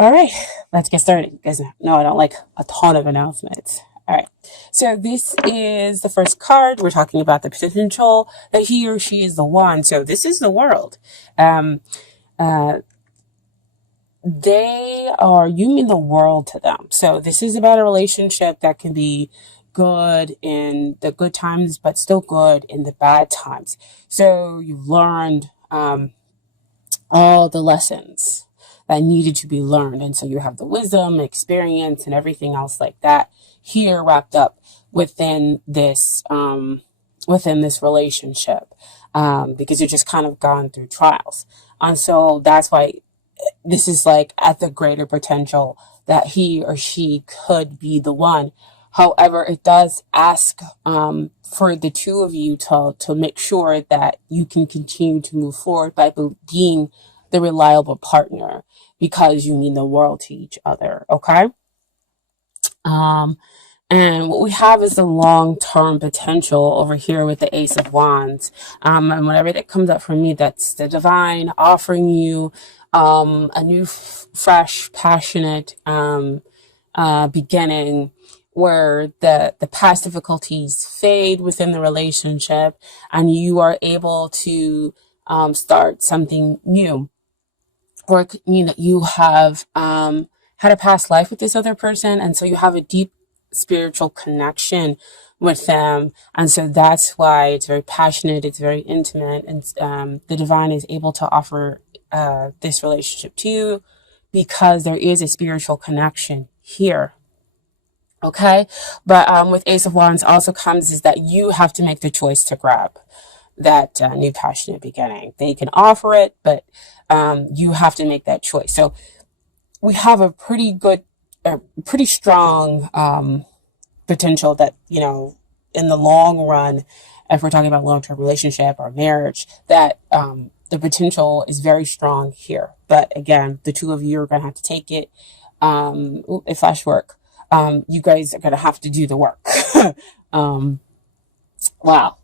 All right, let's get started. You guys know I don't like a ton of announcements. All right, so this is the first card. We're talking about the potential that he or she is the one. So this is the world. Um, uh, you mean the world to them. So this is about a relationship that can be good in the good times, but still good in the bad times. So you've learned all the lessons that needed to be learned. And so you have the wisdom, experience, and everything else like that here wrapped up within this relationship, because you're just kind of gone through trials. And so that's why this is like at the greater potential that he or she could be the one. However, it does ask for the two of you to make sure that you can continue to move forward by being the reliable partner, because you mean the world to each other. Okay. Um, and what we have is the long-term potential over here with the Ace of Wands. And whenever that comes up for me, that's the divine offering you a new, fresh, passionate beginning, where the past difficulties fade within the relationship and you are able to start something new. Or you have had a past life with this other person, and so you have a deep spiritual connection with them, and so that's why it's very passionate, it's very intimate, and the divine is able to offer this relationship to you because there is a spiritual connection here. Okay, but with Ace of Wands also comes is that you have to make the choice to grab that new passionate beginning. They can offer it, but you have to make that choice. So we have a pretty strong potential that, in the long run, if we're talking about long-term relationship or marriage, that the potential is very strong here. But again, the two of you are going to have to take it. It flash work. You guys are going to have to do the work. Wow.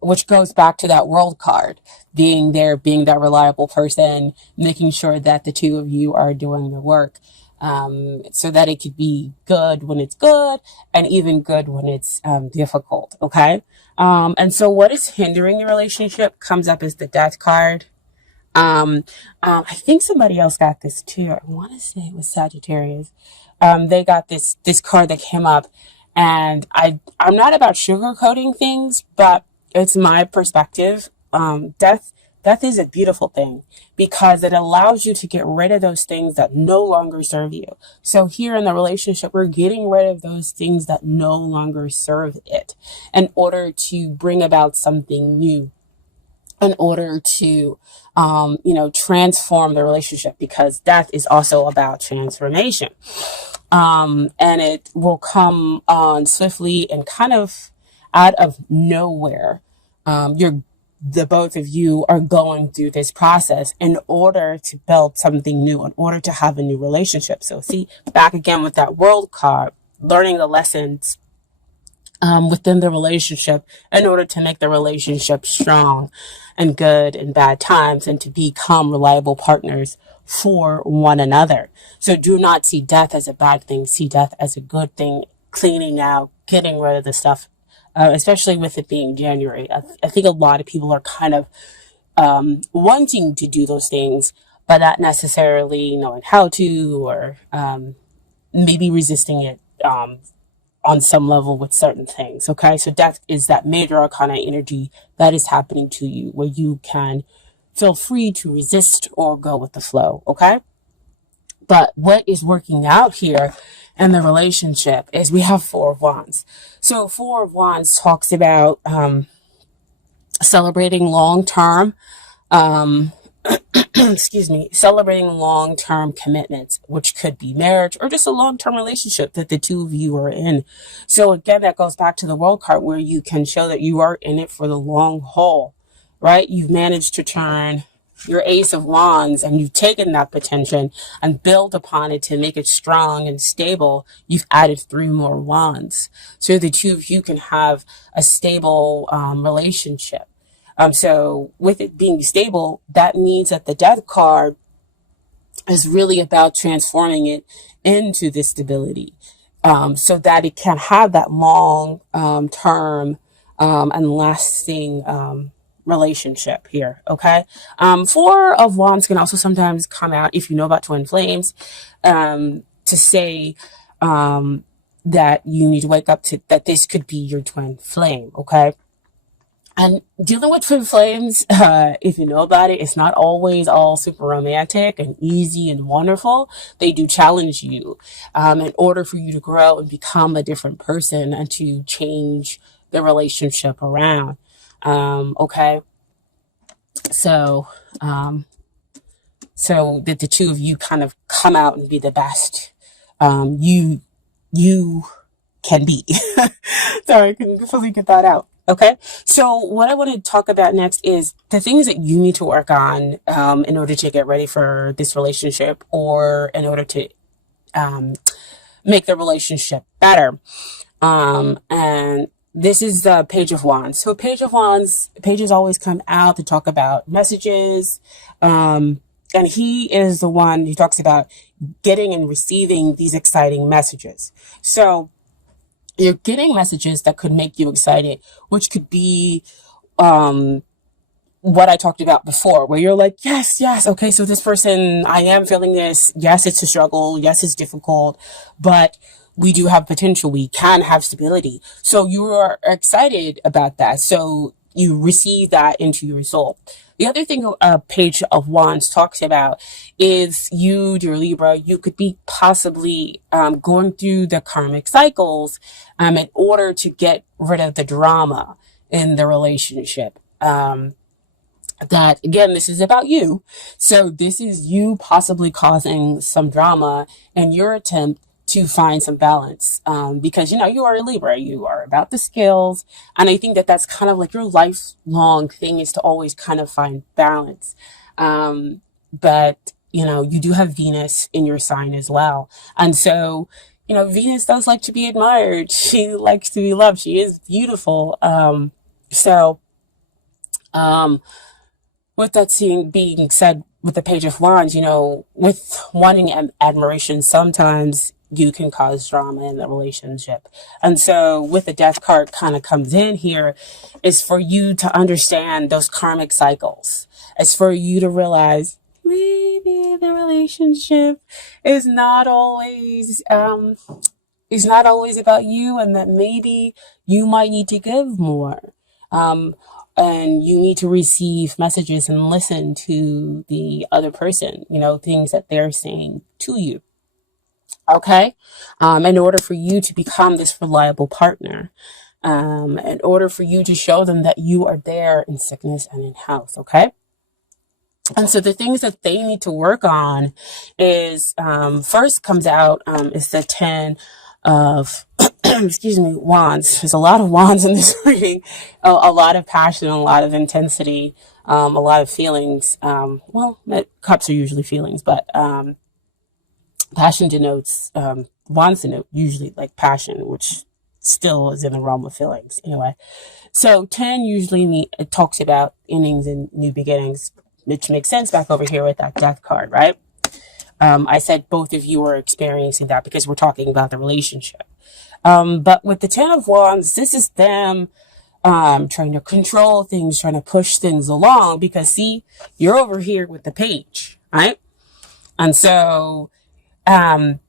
Which goes back to that world card, being there, being that reliable person, making sure that the two of you are doing the work, so that it could be good when it's good and even good when it's difficult. Okay. And so what is hindering the relationship comes up as the death card. I think somebody else got this too. I want to say it was Sagittarius. They got this card that came up, and I'm not about sugarcoating things, but it's my perspective. Death is a beautiful thing because it allows you to get rid of those things that no longer serve you. So here in the relationship, we're getting rid of those things that no longer serve it in order to bring about something new, in order to, transform the relationship, because death is also about transformation. And it will come on swiftly and kind of out of nowhere. The both of you are going through this process in order to build something new, in order to have a new relationship. So see, back again with that world card, learning the lessons within the relationship in order to make the relationship strong and good in bad times, and to become reliable partners for one another. So do not see death as a bad thing. See death as a good thing, cleaning out, getting rid of the stuff, especially with it being January. I think a lot of people are kind of wanting to do those things, but not necessarily knowing how to, or maybe resisting it on some level with certain things. Okay, so death is that major arcana energy that is happening to you, where you can feel free to resist or go with the flow. Okay, but what is working out here in the relationship is we have Four of Wands. So Four of Wands talks about celebrating long term excuse me, celebrating long-term commitments, which could be marriage or just a long-term relationship that the two of you are in. So again, that goes back to the world card, where you can show that you are in it for the long haul, right? You've managed to turn your Ace of Wands, and you've taken that potential and build upon it to make it strong and stable. You've added 3 more wands, so the two of you can have a stable relationship. So with it being stable, that means that the death card is really about transforming it into this stability, so that it can have that long term and lasting relationship here. Okay. Four of Wands can also sometimes come out, if you know about twin flames, to say that you need to wake up to that this could be your twin flame. Okay. And dealing with twin flames, if you know about it, it's not always all super romantic and easy and wonderful. They do challenge you in order for you to grow and become a different person and to change the relationship around. Okay. So, so that the two of you kind of come out and be the best you can be. Sorry, I couldn't fully get that out. Okay, so what I want to talk about next is the things that you need to work on in order to get ready for this relationship, or in order to make the relationship better. And this is the Page of Wands. So Page of Wands, pages always come out to talk about messages. And he is the one who talks about getting and receiving these exciting messages. So you're getting messages that could make you excited, which could be what I talked about before, where you're like, yes, okay, so this person, I am feeling this. Yes, it's a struggle. Yes, it's difficult, but we do have potential. We can have stability. So you are excited about that. So you receive that into your soul. The other thing a Page of Wands talks about is you, dear Libra, you could be possibly going through the karmic cycles in order to get rid of the drama in the relationship. That, again, this is about you. So this is you possibly causing some drama in your attempt to find some balance, because you are a Libra, you are about the skills, and I think that that's kind of like your lifelong thing, is to always kind of find balance. But you do have Venus in your sign as well, and so Venus does like to be admired. She likes to be loved. She is beautiful. So with that being said, with the Page of Wands, with wanting admiration, sometimes you can cause drama in the relationship. And so with the Death card kind of comes in here, is for you to understand those karmic cycles. It's for you to realize maybe the relationship is not always about you, and that maybe you might need to give more. And you need to receive messages and listen to the other person, things that they're saying to you. Okay. In order for you to become this reliable partner, in order for you to show them that you are there in sickness and in health. Okay. And so the things that they need to work on is, first comes out, is the 10 of, wands. There's a lot of wands in this reading, a lot of passion, a lot of intensity, a lot of feelings. Cups are usually feelings, but, passion denotes, wands denote usually like passion, which still is in the realm of feelings. Anyway, so 10 usually it talks about innings and new beginnings, which makes sense back over here with that Death card, right? I said both of you are experiencing that because we're talking about the relationship. But with the 10 of Wands, this is them trying to control things, trying to push things along, because see, you're over here with the Page, right? And so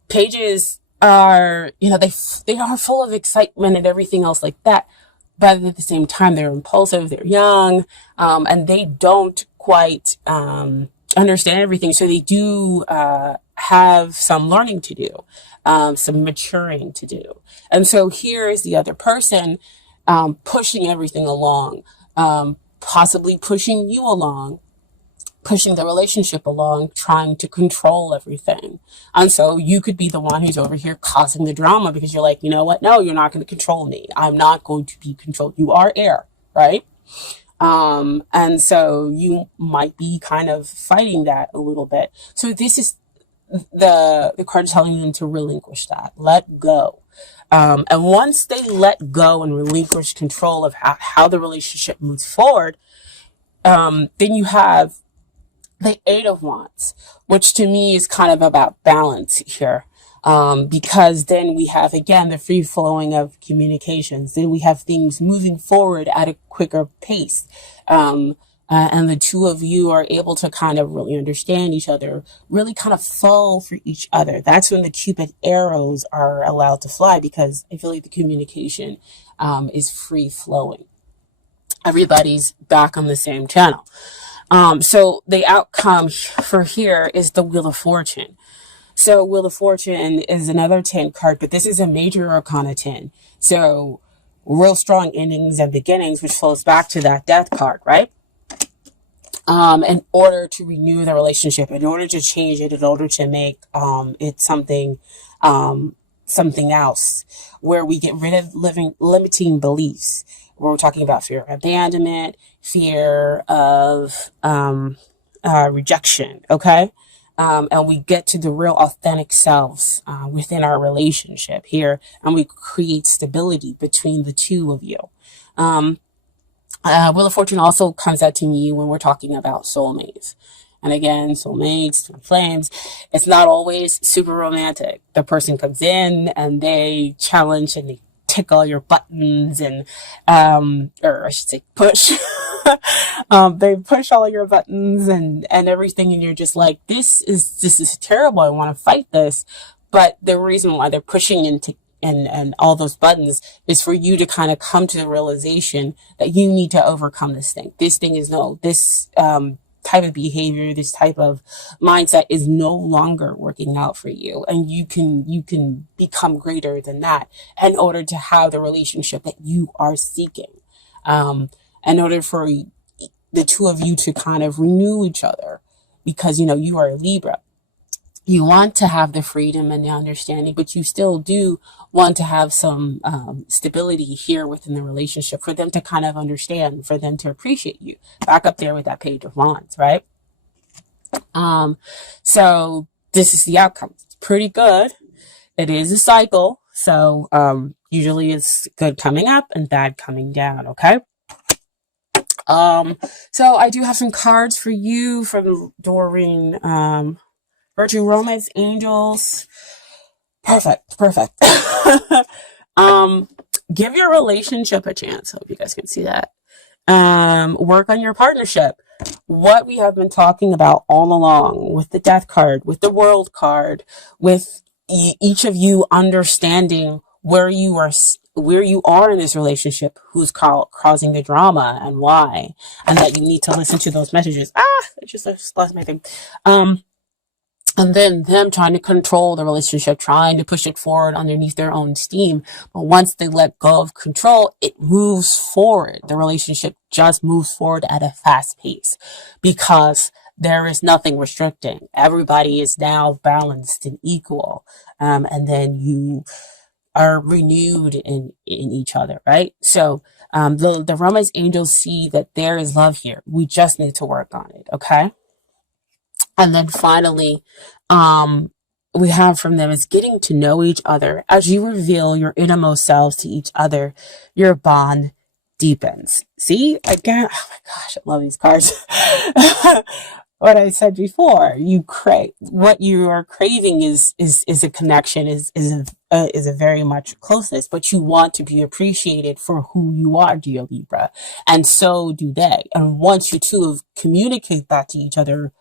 pages are, they are full of excitement and everything else like that. But at the same time, they're impulsive, they're young, and they don't quite understand everything. So they do have some learning to do, some maturing to do. And so here is the other person pushing everything along, possibly pushing you along, pushing the relationship along, trying to control everything. And so you could be the one who's over here causing the drama, because you're like, you know what? No, you're not going to control me. I'm not going to be controlled. You are air, right? And so you might be kind of fighting that a little bit. So this is the card telling them to relinquish that, let go. And once they let go and relinquish control of how the relationship moves forward, then you have the Eight of Wands, which to me is kind of about balance here. Because then we have, again, the free flowing of communications. Then we have things moving forward at a quicker pace. And the two of you are able to kind of really understand each other, really kind of fall for each other. That's when the Cupid arrows are allowed to fly, because I feel like the communication is free flowing. Everybody's back on the same channel. So the outcome for here is the Wheel of Fortune. So Wheel of Fortune is another 10 card, but this is a major arcana 10. So real strong endings and beginnings, which flows back to that Death card, right? In order to renew the relationship, in order to change it, in order to make it something else, where we get rid of limiting beliefs. We're talking about fear of abandonment, fear of rejection, okay? And we get to the real authentic selves within our relationship here, and we create stability between the two of you. Wheel of Fortune also comes out to me when we're talking about soulmates. And again, soulmates, twin flames, it's not always super romantic. The person comes in and they challenge and they tick all your buttons and, or I should say push. They push all your buttons and everything, and you're just like, this is terrible. I want to fight this. But the reason why they're pushing and all those buttons is for you to kind of come to the realization that you need to overcome this thing. This thing is this type of behavior, this type of mindset is no longer working out for you. And you can become greater than that in order to have the relationship that you are seeking. In order for the two of you to kind of renew each other, because, you are a Libra. You want to have the freedom and the understanding, but you still do want to have some stability here within the relationship for them to kind of understand, for them to appreciate you. Back up there with that Page of Wands, right? So this is the outcome. It's pretty good. It is a cycle. So usually it's good coming up and bad coming down, okay? So I do have some cards for you from Doreen. Virtue, Romance, Angels. Perfect. Give your relationship a chance. Hope you guys can see that. Work on your partnership. What we have been talking about all along with the Death card, with the World card, with each of you understanding where you are in this relationship, who's causing the drama and why, and that you need to listen to those messages. I just lost my thing. And then them trying to control the relationship, trying to push it forward underneath their own steam. But once they let go of control, it moves forward. The relationship just moves forward at a fast pace because there is nothing restricting. Everybody is now balanced and equal. And then you are renewed in each other, right? So the Romance Angels see that there is love here. We just need to work on it, okay? And then finally, we have from them is getting to know each other. As you reveal your innermost selves to each other, your bond deepens. See, again, oh my gosh, I love these cards. What I said before, what you are craving is a connection, is a very much closeness, but you want to be appreciated for who you are, dear Libra, and so do they. And once you two communicate that to each other,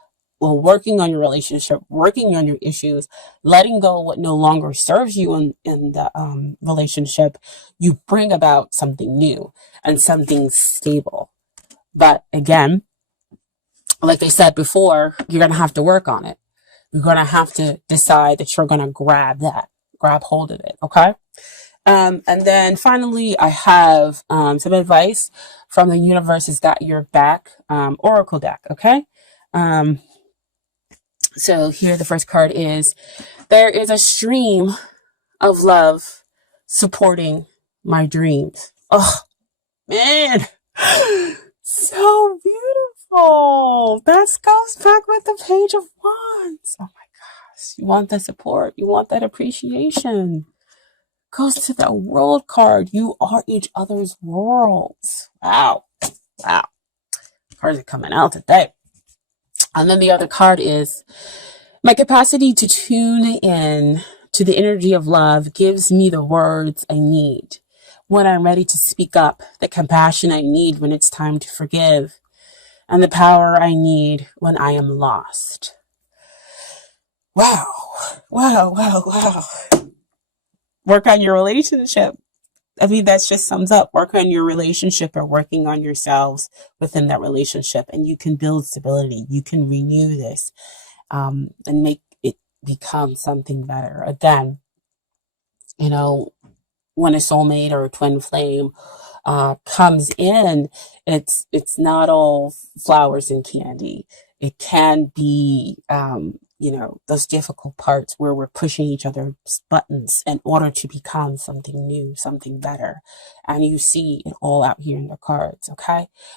well, working on your relationship, working on your issues, letting go of what no longer serves you in the relationship, you bring about something new and something stable. But again, like I said before, you're going to have to work on it. You're going to have to decide that you're going to grab hold of it, okay? And then finally, I have some advice from the Universe's Got Your Back Oracle deck, okay? So here the first card is, there is a stream of love supporting my dreams. Oh, man. So beautiful. That goes back with the Page of Wands. Oh my gosh. You want the support. You want that appreciation. Goes to the World card. You are each other's worlds. Wow. Cards are coming out today. And then the other card is my capacity to tune in to the energy of love gives me the words I need when I'm ready to speak up, the compassion I need when it's time to forgive, and the power I need when I am lost. Wow. Wow, wow, wow. Work on your relationship. I mean, that just sums up work on your relationship or working on yourselves within that relationship. And you can build stability. You can renew this and make it become something better. Again, you know, when a soulmate or a twin flame comes in, it's not all flowers and candy. It can be, those difficult parts where we're pushing each other's buttons in order to become something new, something better. And you see it all out here in the cards, okay?